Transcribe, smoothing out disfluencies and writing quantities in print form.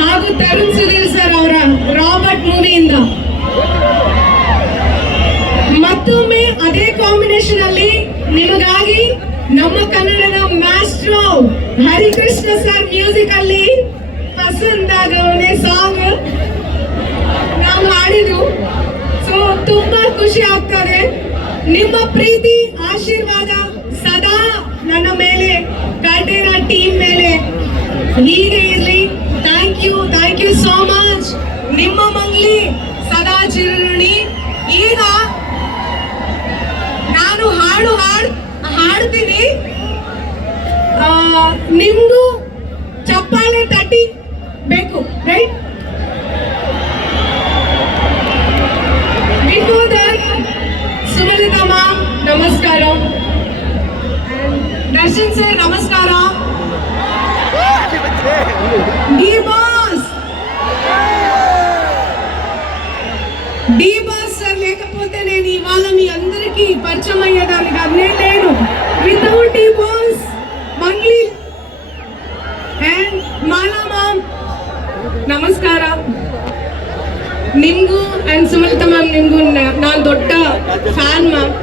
ಹಾಗೂ ತರುಣ್ ಸುಧೀರ್ ಸರ್ ಅವರ ರಾಬರ್ಟ್ ಮೂವಿಯಿಂದ ಮತ್ತೊಮ್ಮೆ ಅದೇ ಕಾಂಬಿನೇಷನ್ ಅಲ್ಲಿ ನಿಮಗಾಗಿ ನಮ್ಮ ಕನ್ನಡದ ಮಾಸ್ಟ್ರೋ ಹರಿಕೃಷ್ಣ ಸರ್ ಮ್ಯೂಸಿಕ್ ಅಲ್ಲಿ ಪಸಂದಾಗವನೇ ಸಾಂಗ್ ನಾವು ಹಾಡಿದ್ದು. ಸೊ ತುಂಬಾ ಖುಷಿ ಆಗ್ತದೆ. ನಿಮ್ಮ ಪ್ರೀತಿ ಆಶೀರ್ವಾದ ಸದಾ ನನ್ನ ಮೇಲೆ, ಕಾಟೇರ ಟೀಮ್ ಮೇಲೆ ಹೀಗೆ ಇರಲಿ. Thank you so much. ನಿಮ್ಮ ಮಂಗ್ಲಿ ಸದಾ ಚಿರಋಣಿ. ಈಗ ನಾನು ಹಾಡ್ತೀನಿ, ನಿಮ್ದು ಚಪ್ಪಾಳೆ ತಟ್ಟಿ ಬೇಕು, right? Before that Sumalatha ma'am ನಮಸ್ಕಾರ, ದರ್ಶನ್ ಸರ್ ನಮಸ್ಕಾರ, ಡಿ బాస్ సార్ లేకపోతే నేను ఇవాళ మీ అందరికీ పరిచయం అయ్యేదాన్ని కాదు. నేను లేను. Without the boss Mangli and Mala ma'am ನಮಸ್ಕಾರ. ನಿಮ್ಗೂ ಅಂಡ್ ಸುಮಲತಾ ಮ್ಯಾಮ್ ನಿಮ್ಗೂ ನಾನು ದೊಡ್ಡ ಫ್ಯಾನ್ ಮ್ಯಾಮ್.